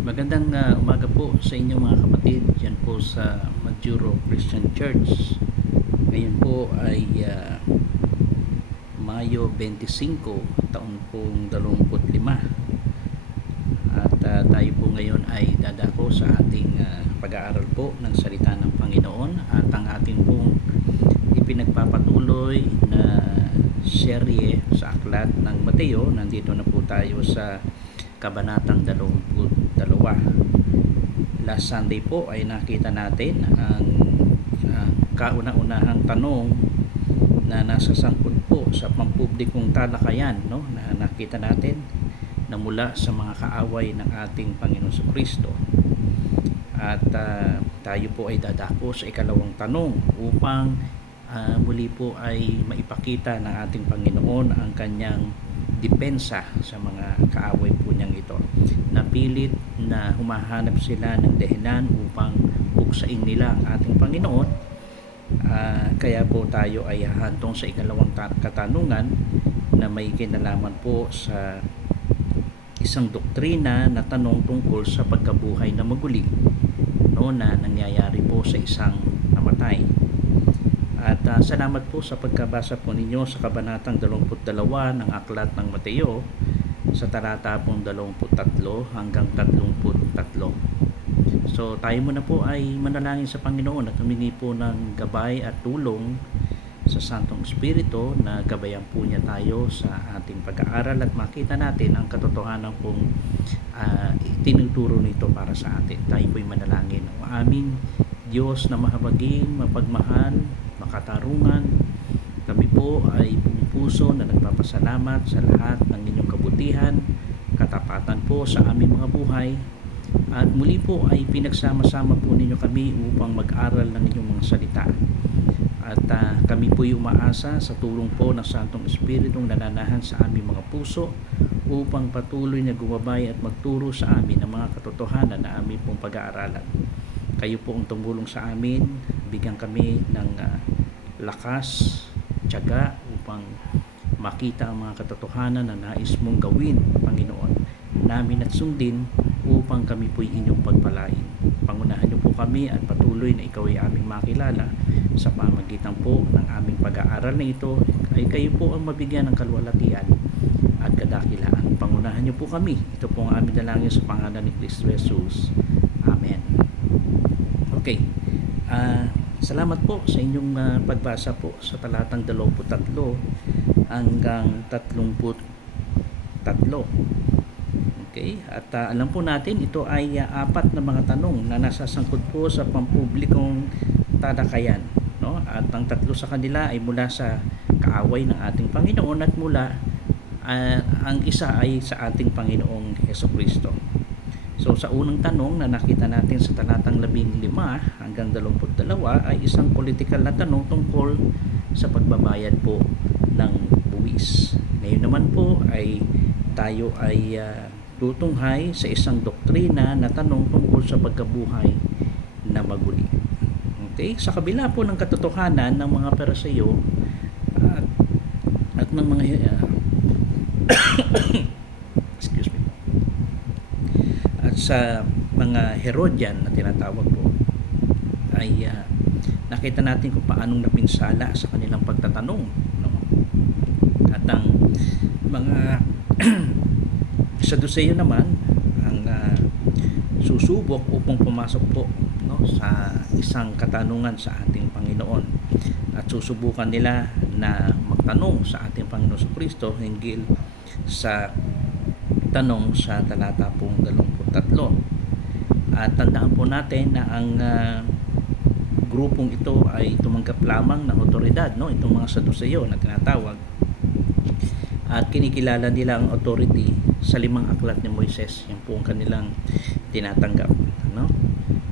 Magandang umaga po sa inyo mga kapatid dyan po sa Majuro Christian Church. Ngayon po ay Mayo 25, taon pong 25. At tayo po ngayon ay dadako sa ating pag-aaral po ng salita ng Panginoon at ang ating pong ipinagpapatuloy na serye sa aklat ng Mateo. Nandito na po tayo sa kabanatang 22. Last Sunday po ay nakita natin ang kauna-unahang tanong na nasasangkot po sa pampublikong talakayan, no? Na nakita natin na mula sa mga kaaway ng ating Panginoon Kristo. At tayo po ay dadako sa ikalawang tanong upang muli po ay maipakita ng ating Panginoon ang kanyang depensa sa mga kaaway po niyang ito. Napilit na humahanap sila ng dahilan upang buksain nila ang ating Panginoon. Kaya po tayo ay hahantong sa ikalawang katanungan na may kinalaman po sa isang doktrina na tanong tungkol sa pagkabuhay na maguli, no, na nangyayari po sa isang namatay. At salamat po sa pagkabasa po ninyo sa kabanatang 22 ng aklat ng Mateo sa talata pong 23 hanggang 33. So tayo muna po ay manalangin sa Panginoon at humingi po ng gabay at tulong sa Santong Espiritu na gabayan po niya tayo sa ating pag-aaral at makita natin ang katotohanan pong tinuturo nito para sa atin. Tayo po ay manalangin. O aming Diyos na mahabagin, mapagmahal, makatarungan, kami po ay buong puso na nagpapasalamat sa lahat ng inyong kabutihan, katapatan po sa aming mga buhay. At muli po ay pinagsama-sama po ninyo kami upang mag-aral ng inyong mga salita. At kami po ay umaasa sa tulong po ng Santong Espiritong nananahan sa aming mga puso upang patuloy na gumabay at magturo sa amin ng mga katotohanan na aming pong pag-aaralan. Kayo po ang tumulong sa amin, bigyan kami ng lakas, tiyaga upang makita ang mga katotohanan na nais mong gawin, Panginoon, namin at sundin upang kami po'y inyong pagpalain. Pangunahan niyo po kami at patuloy na ikaw ay aming makilala sa pamagitan po ng aming pag-aaral na ito ay kayo po ang mabigyan ng kalwalatian at kadakilaan. Pangunahan niyo po kami. Ito po ang aming dalangin sa pangalan ni Kristo Jesus. Amen. Okay. Salamat po sa inyong pagbasa po sa talatang 23 hanggang 33. Okay? At alam po natin ito ay apat na mga tanong na nasasangkot po sa pampublikong talakayan, no? At ang tatlo sa kanila ay mula sa kaaway ng ating Panginoon at mula ang isa ay sa ating Panginoong Hesukristo. So sa unang tanong na nakita natin sa talatang 15 hanggang 22 ay isang political na tanong tungkol sa pagbabayad po ng buwis. Ngayon naman po ay tayo ay tutunghay sa isang doktrina na tanong tungkol sa pagkabuhay na maguli. Okay? Sa kabila po ng katotohanan ng mga Pariseo at ng mga excuse me, at sa mga Herodian na tinatawag po ay nakita natin kung paanong napinsala sa kanilang pagtatanong, no? At ang mga Saduceo naman ang susubok upang pumasok po, no, sa isang katanungan sa ating Panginoon at susubukan nila na magtanong sa ating Panginoon Kristo hinggil sa tanong sa talata pong 23. At tandaan po natin na ang grupong ito ay tumanggap lamang ng otoridad, no, itong mga Saduceo na tinatawag, at kinikilala nila ang authority sa 5 aklat ni Moises. Yan po ang kanilang tinatanggap, no?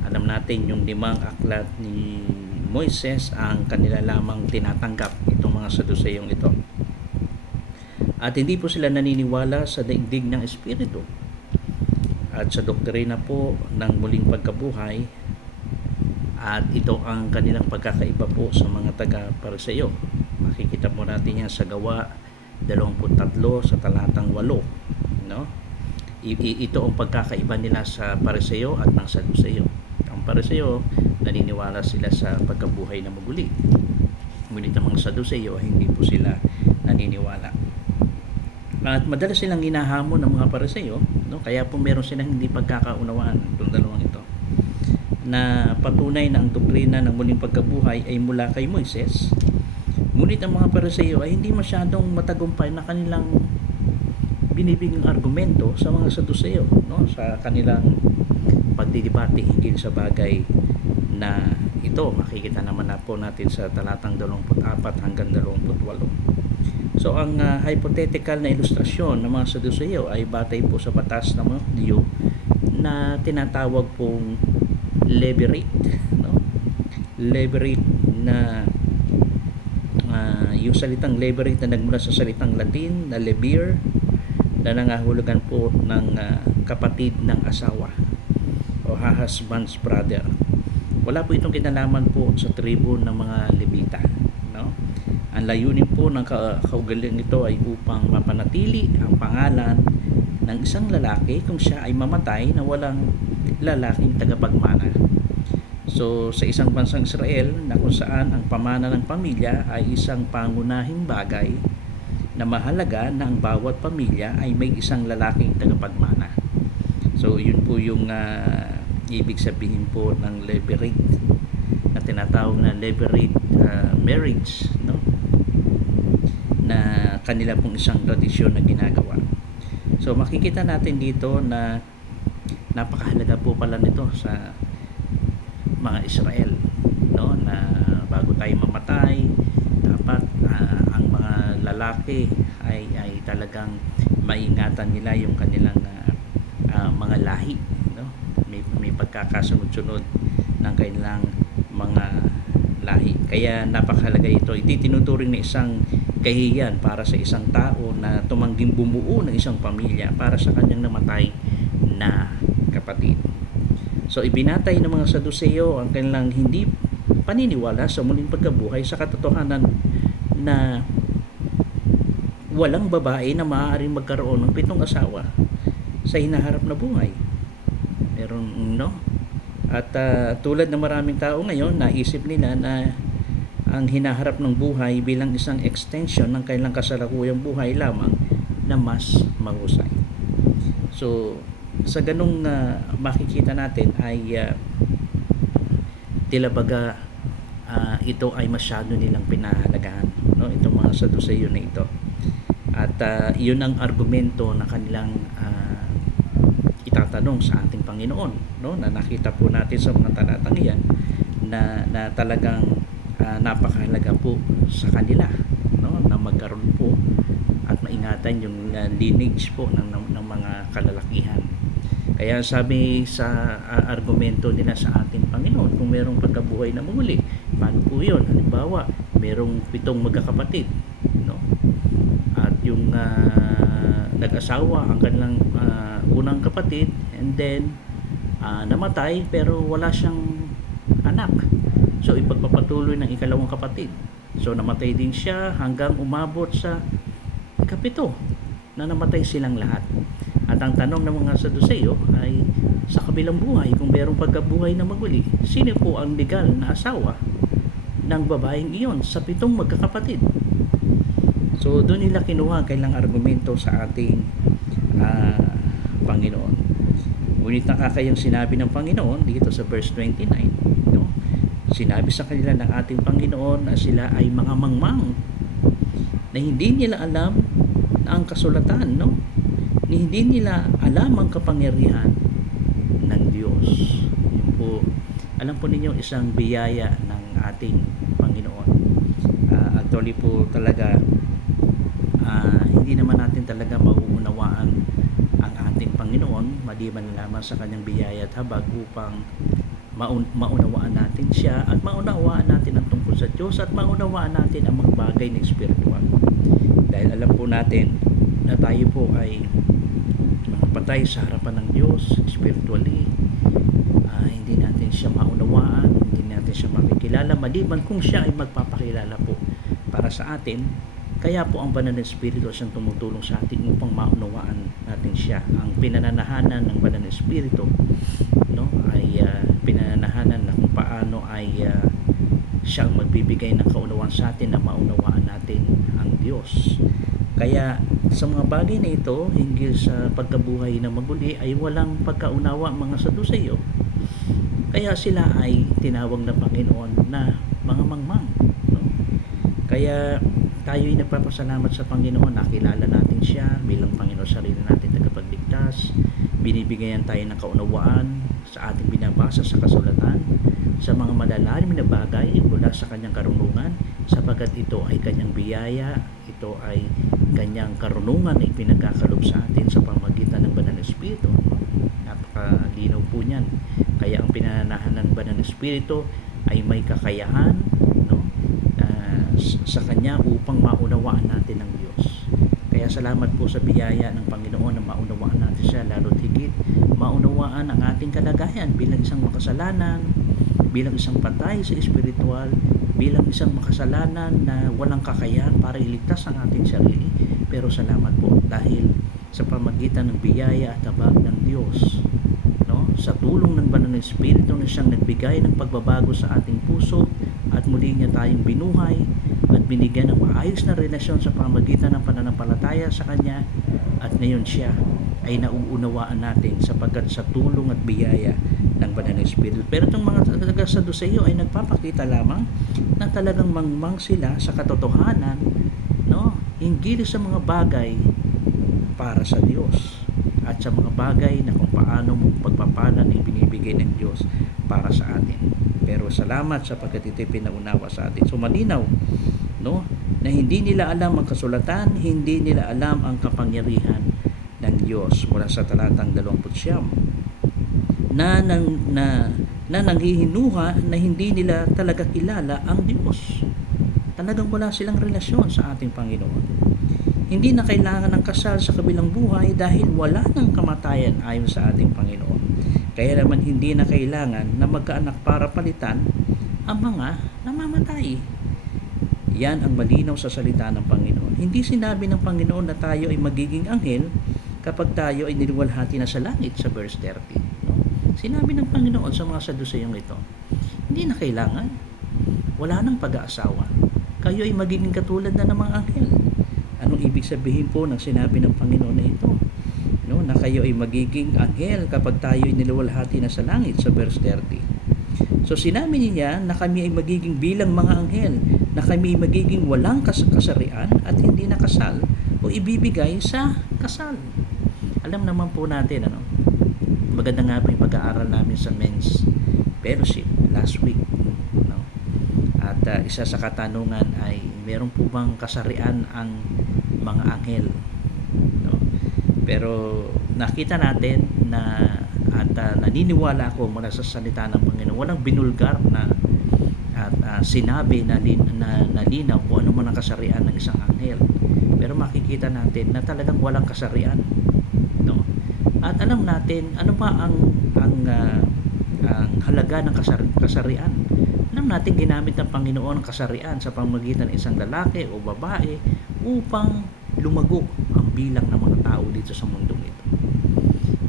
Alam natin yung 5 aklat ni Moises ang kanila lamang tinatanggap, itong mga Saduceong ito. At hindi po sila naniniwala sa daigdig ng Espiritu at sa doktrina po ng muling pagkabuhay, at ito ang kanilang pagkakaiba po sa mga taga-Pariseo. Makikita po natin yan sa Gawa 23 sa talatang 8, no? Ito ang pagkakaiba nila sa Pariseo at ng Saduseo. Ang Pariseo, naniniwala sila sa pagkabuhay na maguli. Ngunit ang mga Saduseo ay hindi po sila naniniwala. At madalas silang hinahamon ng mga Pariseo, no? Kaya po meron silang hindi pagkakaunawaan itong dalawang ito, na patunay na ang doktrina ng muling pagkabuhay ay mula kay Moises. Ngunit ang mga Pariseo ay hindi masyadong matagumpay na kanilang binibigyang argumento sa mga Saduseo, no? Sa kanilang pagdidebate hinggil sa bagay na ito. Makikita naman na po natin sa talatang 24 hanggang 28. So ang hypothetical na ilustrasyon ng mga Saduseo ay batay po sa batas ng mga Hudyo na tinatawag pong levirate, no? Levirate na yung salitang levirate na nagmula sa salitang Latin na levir, na nangahulugan po ng kapatid ng asawa o husband's brother. Wala po itong kinalaman po sa tribo ng mga Levita, no? Ang layunin po ng kaugalian ito ay upang mapanatili ang pangalan ng isang lalaki kung siya ay mamatay na walang lalaking tagapagmana. So sa isang bansang Israel na kung saan ang pamana ng pamilya ay isang pangunahing bagay, na mahalaga na ang bawat pamilya ay may isang lalaking tagapagmana. So yun po yung ibig sabihin po ng levirate, na tinatawag na levirate marriage, no? Na kanila pong isang tradisyon na ginagawa. So makikita natin dito na napakahalaga po pala nito sa mga Israel, no? Na bago tayo mamatay, dapat ang mga lalaki ay talagang maingatan nila yung kanilang mga lahi, no? May pagkakasunod-sunod ng kanilang mga lahi. Kaya napakahalaga ito. Ititinuturing na isang kahihiyan para sa isang tao na tumangging bumuo ng isang pamilya para sa kanyang namatay na kapatid. So ibinatay ng mga Saduseo ang kanilang hindi paniniwala sa muling pagkabuhay sa katotohanan na walang babae na maaaring magkaroon ng 7 asawa sa hinaharap na buhay. Meron, no? At tulad ng maraming tao ngayon, naisip nila na ang hinaharap ng buhay bilang isang extension ng kanilang kasalukuyang buhay lamang na mas mahusay. So sa ganung makikita natin ay tila baga ito ay masyado nilang pinahalagahan, no? Itong mga Saduseo na ito. At yun ang argumento na kanilang itatanong sa ating Panginoon, no? Na nakita po natin sa mga talatang iyan na talagang napakahalaga po sa kanila, no? Na magkaroon po at maingatan yung lineage po ng mga kalalakihan. Kaya sabi sa argumento nila sa ating Panginoon, kung merong pagkabuhay na muli, paano po yun? Halimbawa, merong 7 magkakapatid, no? At yung nag-asawa ang kanilang unang kapatid, and then namatay pero wala siyang anak. So ipagpapatuloy ng ikalawang kapatid. So namatay din siya hanggang umabot sa ikapito na namatay silang lahat. At ang tanong ng mga Saduseo ay, sa kabilang buhay, kung mayroong pagkabuhay na maguli, sino po ang legal na asawa ng babaeng iyon sa 7 magkakapatid? So doon nila kinuha kailang argumento sa ating Panginoon. Ngunit nakakayang sinabi ng Panginoon dito sa verse 29, no? Sinabi sa kanila ng ating Panginoon na sila ay mga mangmang, na hindi nila alam na ang kasulatan, no? Hindi nila alam ang kapangyarihan ng Diyos. Yun po, alam po ninyo, isang biyaya ng ating Panginoon. Actually po talaga, hindi naman natin talaga mauunawaan ang ating Panginoon maliban lamang sa kanyang biyaya at habag upang maunawaan natin siya at maunawaan natin ang tungkol sa Diyos at maunawaan natin ang mga bagay na espiritual. Dahil alam po natin na tayo po ay mga patay sa harapan ng Diyos spiritually. Hindi natin siya maunawaan, hindi natin siya makikilala maliban kung siya ay magpapakilala po para sa atin Kaya po ang banal na Espiritu siyang tumutulong sa atin upang maunawaan natin siya. Ang pinananahanan ng banal na Espiritu, no, ay pinananahanan na kung paano ay siyang magbibigay ng kaunawaan sa atin na maunawaan natin ang Diyos. Kaya sa mga bagay na ito, hinggil sa pagkabuhay na maguli, ay walang pagkaunawa ang mga Saduseyo. Kaya sila ay tinawag ng Panginoon na mga mangmang. No? Kaya tayo ay nagpapasalamat sa Panginoon, nakilala natin siya bilang Panginoon sarili natin tagapagligtas, binibigyan tayo ng kaunawaan sa ating binabasa sa kasulatan, sa mga malalalim na bagay mula sa kanyang karunungan, sapagkat ito ay kanyang biyaya, ito ay kanyang karunungan na ipinagkakalob sa atin sa pamamagitan ng Banal na Espiritu. Napakalinaw po niyan. Kaya ang pinananahan ng Banal na Espiritu ay may kakayahan, no, sa kanya upang maunawaan natin ang Diyos. Kaya salamat po sa biyaya ng Panginoon na maunawaan natin siya, lalo't higit maunawaan ang ating kalagayan bilang isang makasalanan, bilang isang patay sa espiritual, bilang isang makasalanan na walang kakayahan para iligtas ang ating sarili. Pero salamat po dahil sa pamagitan ng biyaya at habag ng Diyos, no, sa tulong ng Banal na Espiritu na siyang nagbigay ng pagbabago sa ating puso, at muli niya tayong binuhay at binigyan ng maayos na relasyon sa pamagitan ng pananampalataya sa Kanya, at ngayon siya ay nauunawaan natin sapagkat sa tulong at biyaya ng Banal na Espiritu. Pero itong mga taga-Saduseyo ay nagpapakita lamang na talagang mangmang sila sa katotohanan, no, hinggil sa mga bagay para sa Diyos at sa mga bagay na kung paano pagpapala na ibinibigay ng Diyos para sa atin. Pero salamat sapagkat ito'y pinaunawa sa atin. So malinaw, no, na hindi nila alam ang kasulatan, hindi nila alam ang kapangyarihan ng Diyos mula sa talatang 20 na nanghihinuha na hindi nila talaga kilala ang Diyos. Talagang wala silang relasyon sa ating Panginoon. Hindi na kailangan ng kasal sa kabilang buhay dahil wala ng kamatayan ayon sa ating Panginoon. Kaya naman hindi na kailangan na magkaanak para palitan ang mga namamatay. Yan ang malinaw sa salita ng Panginoon. Hindi sinabi ng Panginoon na tayo ay magiging anghel kapag tayo ay niluwalhati na sa langit sa verse 30. No? Sinabi ng Panginoon sa mga Saduseyong ito, hindi na kailangan. Wala nang pag-aasawa. Kayo ay magiging katulad na ng mga anghel. Anong ibig sabihin po ng sinabi ng Panginoon na ito? No, na kayo ay magiging anghel kapag tayo ay niluwalhati na sa langit sa verse 30. So sinabi niya na kami ay magiging bilang mga anghel, na kami ay magiging walang kasarian at hindi nakasal o ibibigay sa kasal. Alam naman po natin, ano, maganda nga po yung pag-aaral namin sa men's fellowship last week, no? At isa sa katanungan ay meron po bang kasarian ang mga anghel? Pero nakita natin na at naniniwala ako mula sa salita ng Panginoon, walang binulgar na at sinabi na linaw kung ano man ang kasarian ng isang anghel. Pero makikita natin na talagang walang kasarian, no? At alam natin ano ba ang halaga ng kasarian. Alam natin ginamit ng Panginoon ang kasarian sa pamamagitan ng isang lalaki o babae upang lumago ang bilang ng mga tao dito sa mundong ito.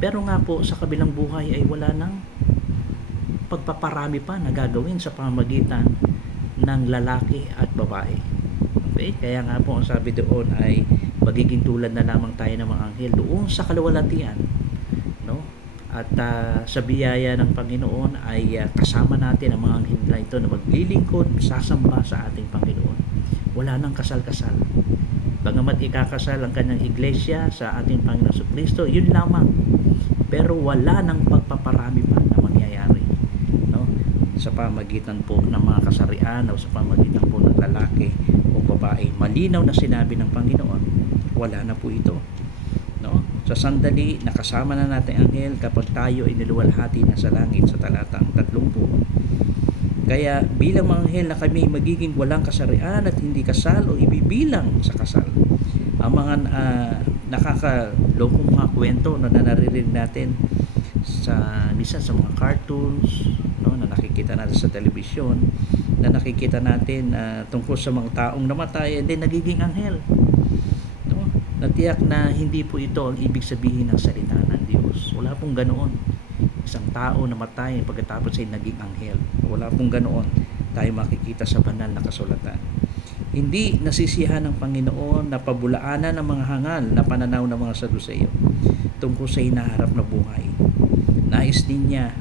Pero nga po sa kabilang buhay ay wala nang pagpaparami pa na gagawin sa pamamagitan ng lalaki at babae. Okay? Kaya nga po ang sabi doon ay magiging tulad na lamang tayo ng mga anghel doon sa kaluwalhatian, no? At sa biyaya ng Panginoon ay kasama natin ang mga anghel na ito na maglilingkod, sasamba sa ating Panginoon. Wala nang kasal-kasal. Bagamat ikakasal ang kanyang iglesia sa ating Panginoon Jesucristo, yun lamang. Pero wala nang pagpaparami pa na mangyayari, no? Sa pamagitan po ng mga kasarian o sa pamagitan po ng lalaki o babae. Malinaw na sinabi ng Panginoon, wala na po ito, no? Sa sandali, nakasama na natin ang anghel kapag tayo ay niluwalhati na sa langit sa talatang 30. Kaya bilang mga anghel na kami magiging walang kasarian at hindi kasal o ibibilang sa kasal. Ang mga nakakalokong mga kwento na naririnig natin minsan sa mga cartoons, no, na nakikita natin sa telebisyon, na nakikita natin tungkol sa mga taong namatay and then nagiging anghel. No? Natiyak na hindi po ito ang ibig sabihin ng salita ng Diyos. Wala pong ganoon. Isang tao namatay pagkatapos ay naging anghel. Wala pong ganoon tayo makikita sa banal na kasulatan. Hindi nasisiyahan ng Panginoon na pabulaanan ng mga hangal na pananaw ng mga Saduceo tungkol sa hinaharap na buhay. Nais din niya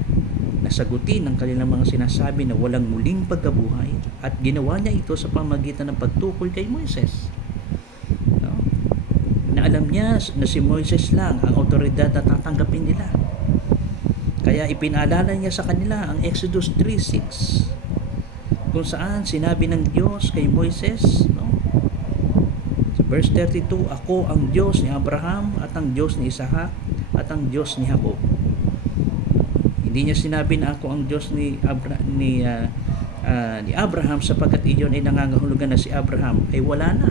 na sagutin ang kanilang mga sinasabi na walang muling pagkabuhay at ginawa niya ito sa pamamagitan ng pagtukoy kay Moises. No? Na alam niya na si Moises lang ang otoridad na tatanggapin nila. Kaya ipinaalala niya sa kanila ang Exodus 3:6 kung saan sinabi ng Diyos kay Moises, no? Sa verse 32, ako ang Diyos ni Abraham at ang Diyos ni Isaac at ang Diyos ni Jacob. Hindi niya sinabi na ako ang Diyos ni Abraham sapagkat iyon ay nangangahulugan na si Abraham ay wala na.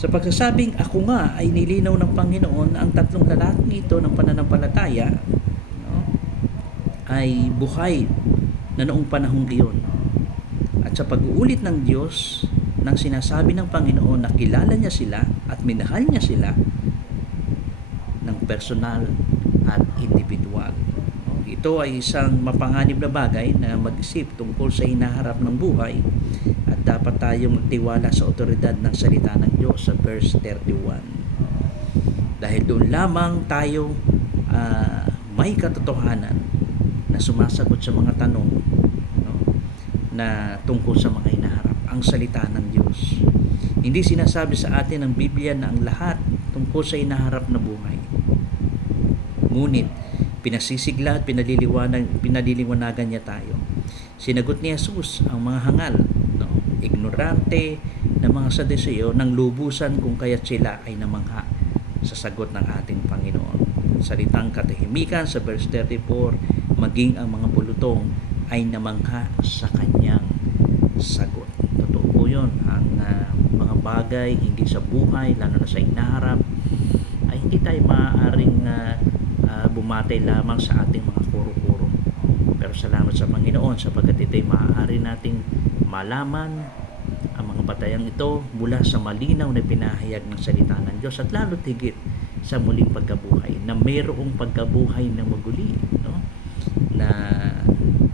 Sa pagsasabing ako nga ay nilinaw ng Panginoon na ang tatlong lalaki ito ng pananampalataya, no, ay buhay na noong panahong iyon. At sa pag-uulit ng Diyos nang sinasabi ng Panginoon na kilala niya sila at minahal niya sila ng personal at individual. Ito ay isang mapanganib na bagay na mag-isip tungkol sa hinaharap ng buhay at dapat tayong magtiwala sa otoridad ng salita ng Diyos sa verse 31. Dahil doon lamang tayo may katotohanan na sumasagot sa mga tanong, no, na tungkol sa mga hinaharap, ang salita ng Diyos. Hindi sinasabi sa atin ng Biblia na ang lahat tungkol sa hinaharap na buhay. Ngunit pinasisigla at pinaliliwanagan niya tayo. Sinagot ni Jesus ang mga hangal, no, ignorante na mga Saduseo ng lubusan kung kaya't sila ay namangha sa sagot ng ating Panginoon. Salitang katahimikan sa verse 34, maging ang mga pulutong ay namangha sa kanyang sagot. Totoo po yun. Ang mga bagay hindi sa buhay, lalo na sa hinaharap, ay hindi tayo maaaring bumatay lamang sa ating mga kuro-kuro. Pero salamat sa Panginoon sapagkat ito'y maaari nating malaman ang mga batayang ito mula sa malinaw na pinahayag ng salita ng Diyos at lalo't higit sa muling pagkabuhay, na mayroong pagkabuhay na maguli, no? na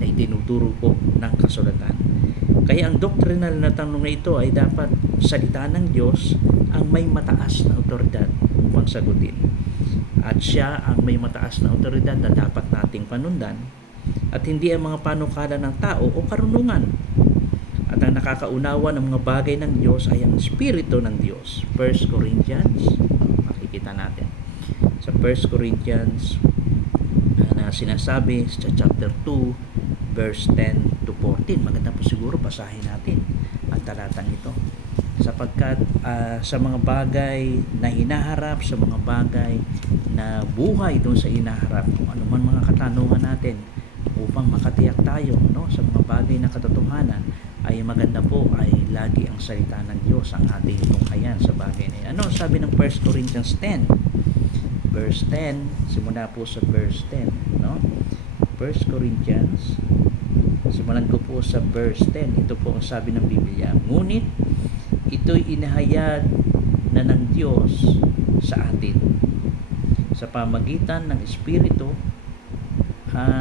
itinuturo po ng kasulatan. Kaya ang doctrinal na tanong na ito ay dapat salita ng Diyos ang may mataas na otoridad upang sagutin. At siya ang may mataas na otoridad na dapat nating panundan at hindi ang mga panukala ng tao o karunungan. At ang nakakaunawa ng mga bagay ng Diyos ay ang Espiritu ng Diyos. 1 Corinthians, makikita natin sa 1 Corinthians na sinasabi sa chapter 2 verse 10 to 14. Maganda po siguro basahin natin ang talatang ito sapagkat sa mga bagay na hinaharap, sa mga bagay na buhay doon sa hinaharap, kung ano man mga katanungan natin upang makatiyak tayo, no, sa mga bagay na katotohanan, ay maganda po ay lagi ang salita ng Diyos ang ating tunghayan sa bagay na yan. Ano sabi ng 1 Corinthians 10 verse 10, simula po sa verse 10, no? 1 Corinthians, simulan ko po sa verse 10. Ito po ang sabi ng Biblia, ngunit ito'y inahayag na ng Diyos sa atin sa pamagitan ng Espiritu.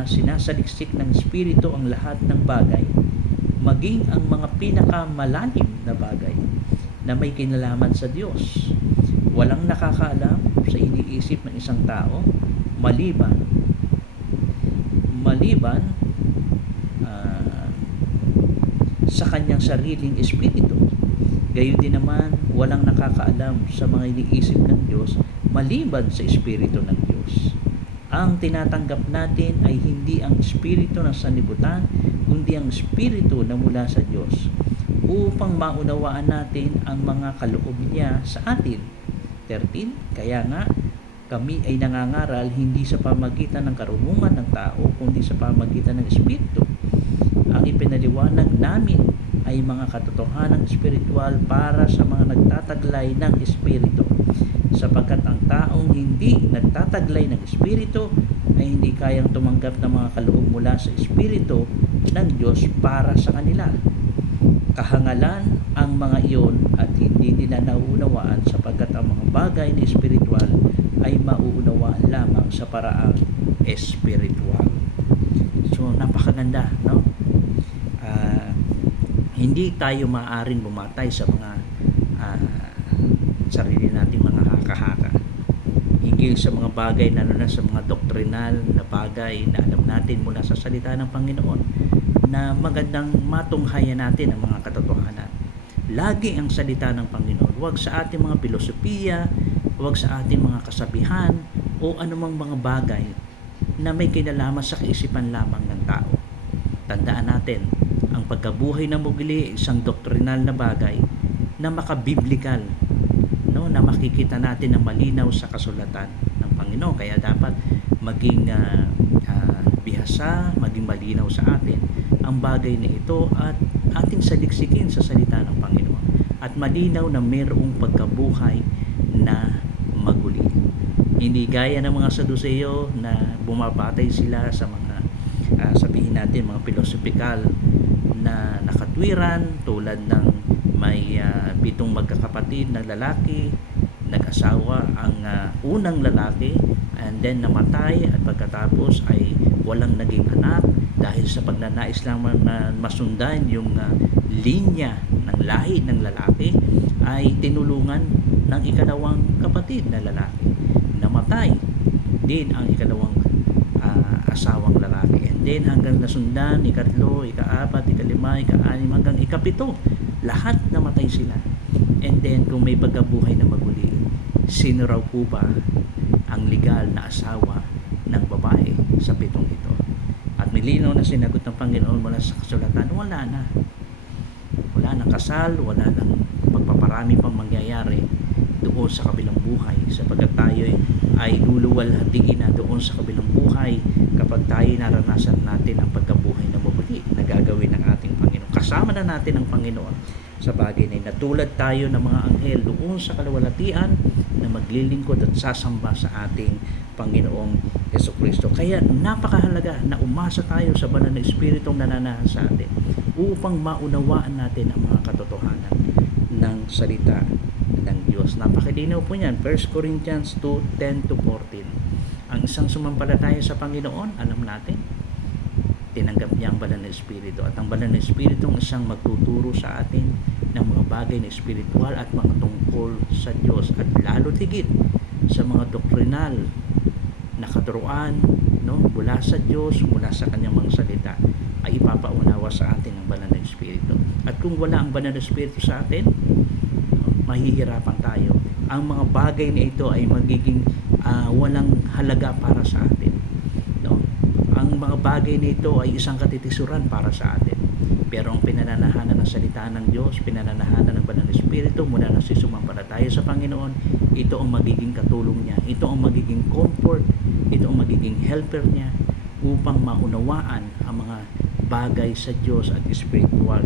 Sinasaliksik ng Espiritu ang lahat ng bagay, maging ang mga pinakamalalim na bagay na may kinalaman sa Diyos. Walang nakakaalam sa iniisip ng isang tao maliban sa kanyang sariling espiritu. Gayon din naman, walang nakakaalam sa mga iniisip ng Diyos maliban sa espiritu ng Diyos. Ang tinatanggap natin ay hindi ang espiritu ng sanlibutan, kundi ang espiritu na mula sa Diyos, upang maunawaan natin ang mga kaloob niya sa atin. 13, kaya nga kami ay nangangaral hindi sa pamagitan ng karunungan ng tao, kundi sa pamagitan ng espiritu. Ang ipinaliwanag namin ay mga katotohanang espiritual para sa mga nagtataglay ng espiritu, sapagkat ang taong hindi nagtataglay ng espiritu ay hindi kayang tumanggap ng mga kaloob mula sa espiritu ng Diyos para sa kanila. Kahangalan ang mga iyon at hindi nila nauunawaan sapagkat ang mga bagay na espiritual ay mauunawaan lamang sa paraang espiritual. So napakaganda, no? Hindi tayo maaaring bumatay sa mga sarili nating mga haka-haka. Hinggil sa mga bagay, lalo na sa mga doktrinal na bagay na alam natin mula sa salita ng Panginoon, na magandang matunghayan natin ang mga katotohanan. Lagi ang salita ng Panginoon, huwag sa ating mga filosofiya, huwag sa ating mga kasabihan o anumang mga bagay na may kinalaman sa kaisipan lamang ng tao. Tandaan natin, ang pagkabuhay ng muli isang doktrinal na bagay na makabiblikal, no, na makikita natin ng malinaw sa kasulatan ng Panginoon. Kaya dapat maging bihasa, maging malinaw sa atin ang bagay na ito at ating saliksikin sa salita ng Panginoon. At malinaw na mayroong pagkabuhay na maguli. Hindi gaya ng mga Saduceo na bumabatay sila sa mga sabihin natin mga philosophical na nakatwiran, tulad ng may 7 magkakapatid na lalaki, nag-asawa ang unang lalaki and then namatay at pagkatapos ay walang naging anak dahil sa pagnanais lamang na masundan yung linya ng lahi ng lalaki, ay tinulungan ng ikalawang kapatid na lalaki. Namatay din ang ikalawang asawang lalaki, and then hanggang nasundan ikatlo, ikaapat, ikalima, ikaanim hanggang ikapito, lahat namatay sila. And then kung may pagkabuhay na maguli, sino raw po ba ang legal na asawa ng babae sa 7 ito? At milinaw na sinagot ng Panginoon mula sa kasulatan, wala na. Wala nang kasal, wala nang pagpaparami pang mangyayari doon sa kabilang buhay, sapagkat tayo ay luluwalhatiin na doon sa kabilang buhay kapag tayo naranasan natin ang pagkabuhay na muli na gagawin ng ating Panginoon. Kasama na natin ang Panginoon sa bagay na natulad tayo ng mga anghel doon sa kaluwalhatian na maglilingkod at sasamba sa ating Panginoong Jesucristo. Kaya napakahalaga na umasa tayo sa banal na Espiritong nananahan sa atin upang maunawaan natin ang mga katotohanan ng salita ng Diyos. Napakilinaw po niyan, 1 Corinthians 2:10-14. Ang isang sumampalataya sa Panginoon, alam natin, tinanggap niya ang banal na Espiritu, at ang banal na Espiritu ang isang magtuturo sa atin ng mga bagay na espiritual at mga tungkol sa Diyos, at lalo higit sa mga doktrinal na katuruan, no, mula sa Diyos, mula sa kanyang mga salita, ay ipapaunawa sa atin ng banal na Espiritu. At kung wala ang banal na Espiritu sa atin, mahihirapan tayo. Ang mga bagay na ito ay magiging walang halaga para sa atin, no? Ang mga bagay na ito ay isang katitisuran para sa atin. Pero ang pinananahanan ng salita ng Diyos, pinananahanan ng banal na Espiritu mula na sumampalataya sa Panginoon, ito ang magiging katulong niya, ito ang magiging comfort, ito ang magiging helper niya upang maunawaan ang mga bagay sa Diyos at spiritual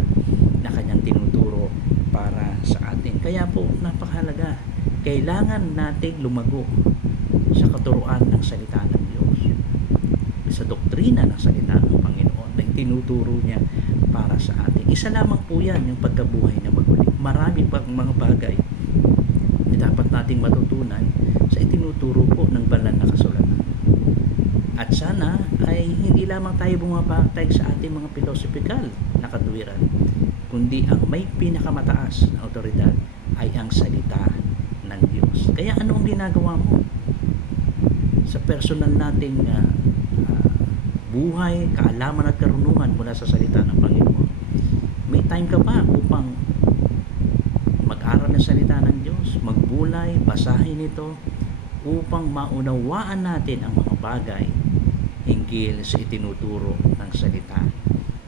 na kanyang tinuturo para sa atin. Kaya po napakahalaga, kailangan nating lumago sa katuruan ng salita ng Diyos, sa doktrina ng salita ng Panginoon na itinuturo niya para sa atin. Isa lamang po yan, yung pagkabuhay na maguli. Marami pang mga bagay na dapat nating matutunan sa itinuturo po ng banal na kasulatan. At sana ay hindi lamang tayo bumabagay sa ating mga philosophical na katuwiran, kundi ang may pinakamataas na otoridad ay ang salita ng Diyos. Kaya ano ang ginagawa mo sa personal nating buhay, kaalaman at karunungan mula sa salita ng Panginoon? May time ka ba upang mag-aral ng salita ng Diyos, magbulay, basahin ito upang maunawaan natin ang mga bagay hinggil sa itinuturo ng salita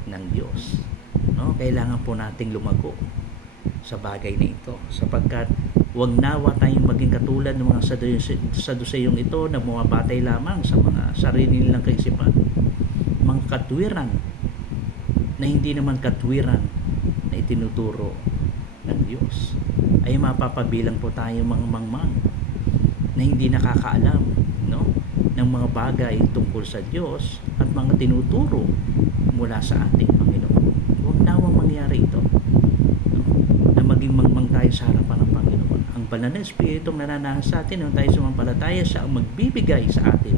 ng Diyos, no? Kailangan po nating lumago sa bagay na ito, sapagkat huwag nawa tayong maging katulad ng mga Saduceyong ito na bumabatay lamang sa mga sarili nilang kaisipan, mga katwiran na hindi naman katwiran na itinuturo ng Diyos. Ay mapapabilang po tayo mga mangmang na hindi nakakaalam, no, na ng mga bagay tungkol sa Diyos at mga tinuturo mula sa ating Panginoon. Huwag nawang mangyari ito, no? Na maging mangmang tayo sa harapan ng Panginoon. Ang banal na Espiritong nananahas sa atin nung tayo sumampalataya, siya ang magbibigay sa atin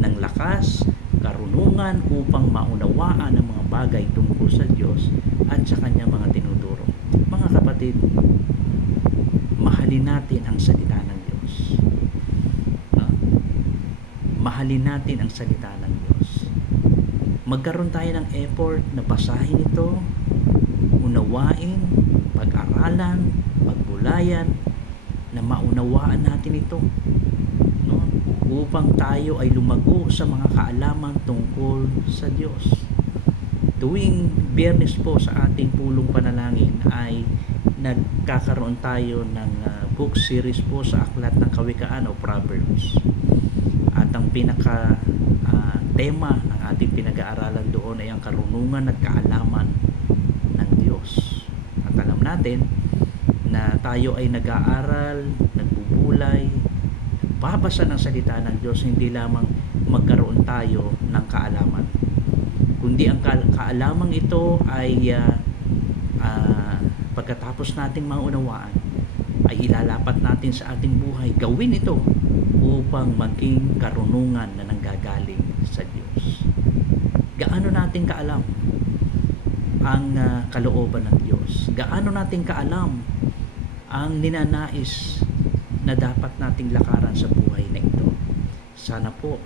ng lakas, karunungan upang maunawaan ang mga bagay tungkol sa Diyos at sa kanyang mga tinuturo. Mga kapatid, mahalin natin ang salita ng Diyos. No? Mahalin natin ang salita ng Diyos. Magkaroon tayo ng effort na basahin ito, unawain, pag-aralan, pagbulayan, na maunawaan natin ito, no? Upang tayo ay lumago sa mga kaalaman tungkol sa Diyos. Tuwing Biyernes po sa ating pulong panalangin ay nagkakaroon tayo ng book series po sa Aklat ng Kawikaan o Proverbs. At ang pinaka tema ng ating pinag-aaralan doon ay ang karunungan at kaalaman ng Diyos. At alam natin na tayo ay nag-aaral, nagbubulay, nagbabasa ng salita ng Diyos, hindi lamang magkaroon tayo ng kaalaman, kundi ang kaalamang ito ay pagkatapos nating maunawaan ay ilalapat natin sa ating buhay. Gawin ito upang maging karunungan na nanggagaling sa Diyos. Gaano natin kaalam ang kalooban ng Diyos? Gaano natin kaalam ang ninanais na dapat nating lakaran sa buhay na ito? Sana po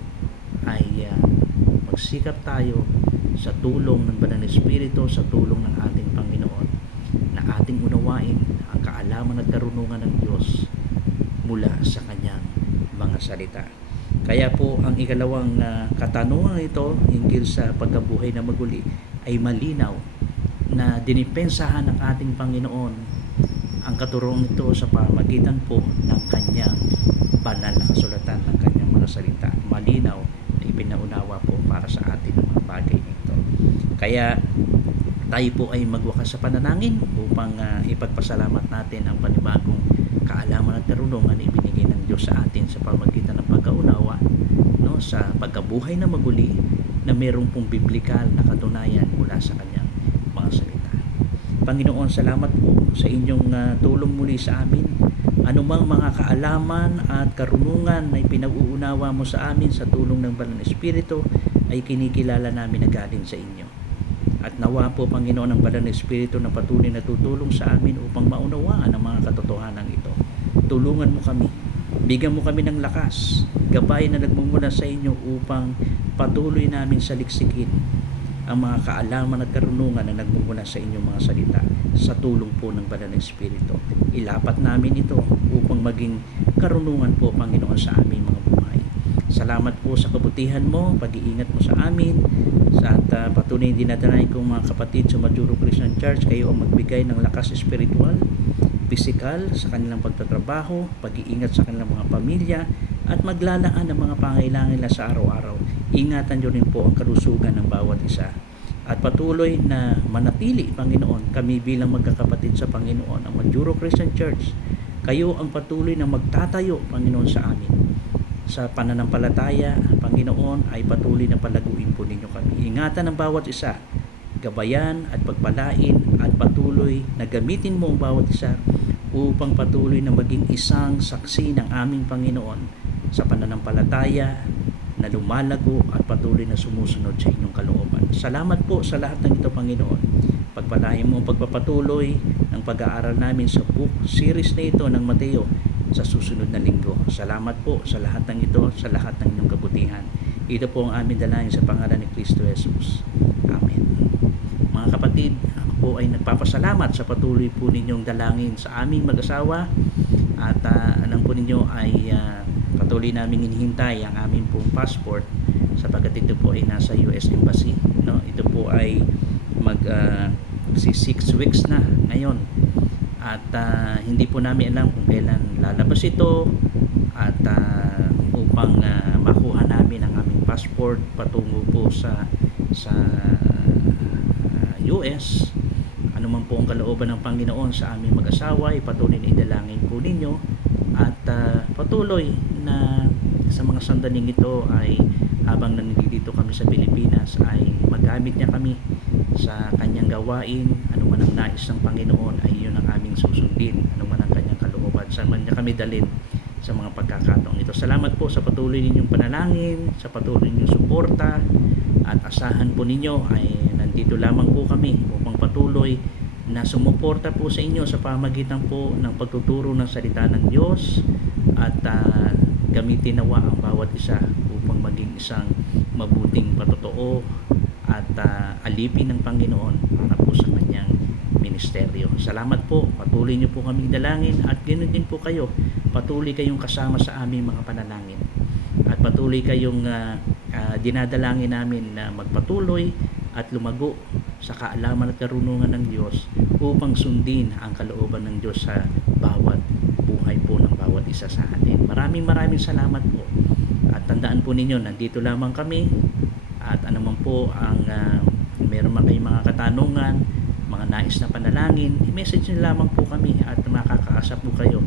ay magsikap tayo sa tulong ng Banal na Espiritu, sa tulong ng ating Panginoon, na ating unawain ang kaalaman at karunungan ng Diyos mula sa kanyang mga salita. Kaya po ang ikalawang katanungan ito hinggil sa pagkabuhay na maguli ay malinaw na dinipensahan ng ating Panginoon ang katuruan ito sa pamamagitan po ng kanyang banal na kasulatan, ng kanyang mga salita. Malinaw na ipinaunawa po para sa atin ang mga bagay nito. Kaya tayo po ay magwakas sa pananangin upang ipagpasalamat natin ang panibagong kaalaman at karunungan na ibinigay ng Diyos sa atin sa pamamagitan ng pagkaunawa, no, sa pagkabuhay na maguli na mayroong pong biblikal na katunayan mula sa kanyang mga salita. Panginoon, salamat po sa inyong tulong muli sa amin. Anumang mga kaalaman at karunungan na ipinag-uunawa mo sa amin sa tulong ng Banal na Espiritu ay kinikilala namin na galing sa inyo. At nawa po, Panginoon, ang Banal na Espiritu na patuloy na tutulong sa amin upang maunawaan ang mga katotohanan ito. Tulungan mo kami, bigyan mo kami ng lakas, gabay na nagmumula sa inyo upang patuloy namin saliksikin ang mga kaalaman at karunungan na nagmumula sa inyong mga salita sa tulong po ng Banal na Espiritu. Ilapat namin ito upang maging karunungan po, Panginoon, sa aming mga buhay. Salamat po sa kabutihan mo, pag-iingat mo sa amin, at patuloy dinadalangin kong mga kapatid sa Majuro Christian Church, kayo ang magbigay ng lakas espiritual, pisikal sa kanilang pagtatrabaho, pag-iingat sa kanilang mga pamilya, at maglalaan ng mga pangailangan nila sa araw-araw. Ingatan nyo rin po ang kalusugan ng bawat isa. At patuloy na manatili, Panginoon, kami bilang magkakapatid sa Panginoon, ang Majuro Christian Church. Kayo ang patuloy na magtatayo, Panginoon, sa amin. Sa pananampalataya, Panginoon, ay patuloy na palaguin po ninyo kami. Ingatan ang bawat isa, gabayan at pagpalain, at patuloy na gamitin mo ang bawat isa upang patuloy na maging isang saksi ng aming Panginoon sa pananampalataya na lumalago at patuloy na sumusunod sa inyong kalooban. Salamat po sa lahat ng ito, Panginoon. Pagpalain mo ang pagpapatuloy ng pag-aaral namin sa book series na ito ng Mateo sa susunod na linggo. Salamat po sa lahat ng ito, sa lahat ng inyong kabutihan. Ito po ang aming dalangin sa pangalan ni Kristo Jesus. Amen. Mga kapatid, ako po ay nagpapasalamat sa patuloy po ninyong dalangin sa aming mag-asawa, at alam po ninyo ay patuloy namin hinihintay ang aming pong passport sapagkat ito po ay nasa US Embassy, no? Ito po ay si 6 weeks na ngayon, at hindi po namin alam kung kailan lalabas ito, at upang makuha namin ang aming passport patungo po sa US. Ano man po ang kalooban ng Panginoon sa aming mag-asawa, ay patuloy na idalangin po ninyo, at patuloy na sa mga sandaling ito ay habang nandito kami sa Pilipinas ay magamit niya kami sa kanyang gawain. Ano man ang nais ng Panginoon ay yun ang aming susundin. Ano man ang kanyang kalooban, saan man niya kami dalhin sa mga pagkakataong ito. Salamat po sa patuloy ninyong panalangin, sa patuloy ninyong suporta, at asahan po ninyo ay nandito lamang po kami upang patuloy na sumuporta po sa inyo sa pamagitan po ng pagtuturo ng salita ng Diyos, at gamitin nawa ang bawat isa upang maging isang mabuting patotoo at alipin ng Panginoon para po sa kanyang ministeryo. Salamat po. Patuloy niyo po kaming dalangin, at ganoon din po kayo. Patuloy kayong kasama sa aming mga panalangin. At patuloy kayong dinadalangin namin na magpatuloy at lumago sa kaalaman at karunungan ng Diyos upang sundin ang kalooban ng Diyos sa bawat buhay po ng bawat isa sa atin. Maraming salamat po. At tandaan po ninyo, nandito lamang kami, at anuman po ang meron man kayong mga katanungan, mga nais na panalangin, i-message nyo lamang po kami, at makakaasa po kayo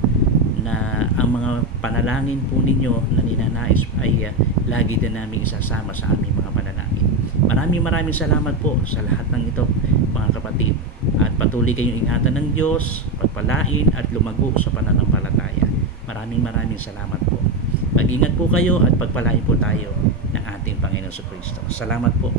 na ang mga panalangin po ninyo na ninanais ay lagi din namin isasama sa aming mga panalangin. Maraming salamat po sa lahat ng ito, mga kapatid, at patuloy kayong ingatan ng Diyos, pagpalain at lumago sa pananampalataya. Maraming salamat po. Mag-ingat po kayo at pagpalain po tayo ng ating Panginoon Kristo. Salamat po.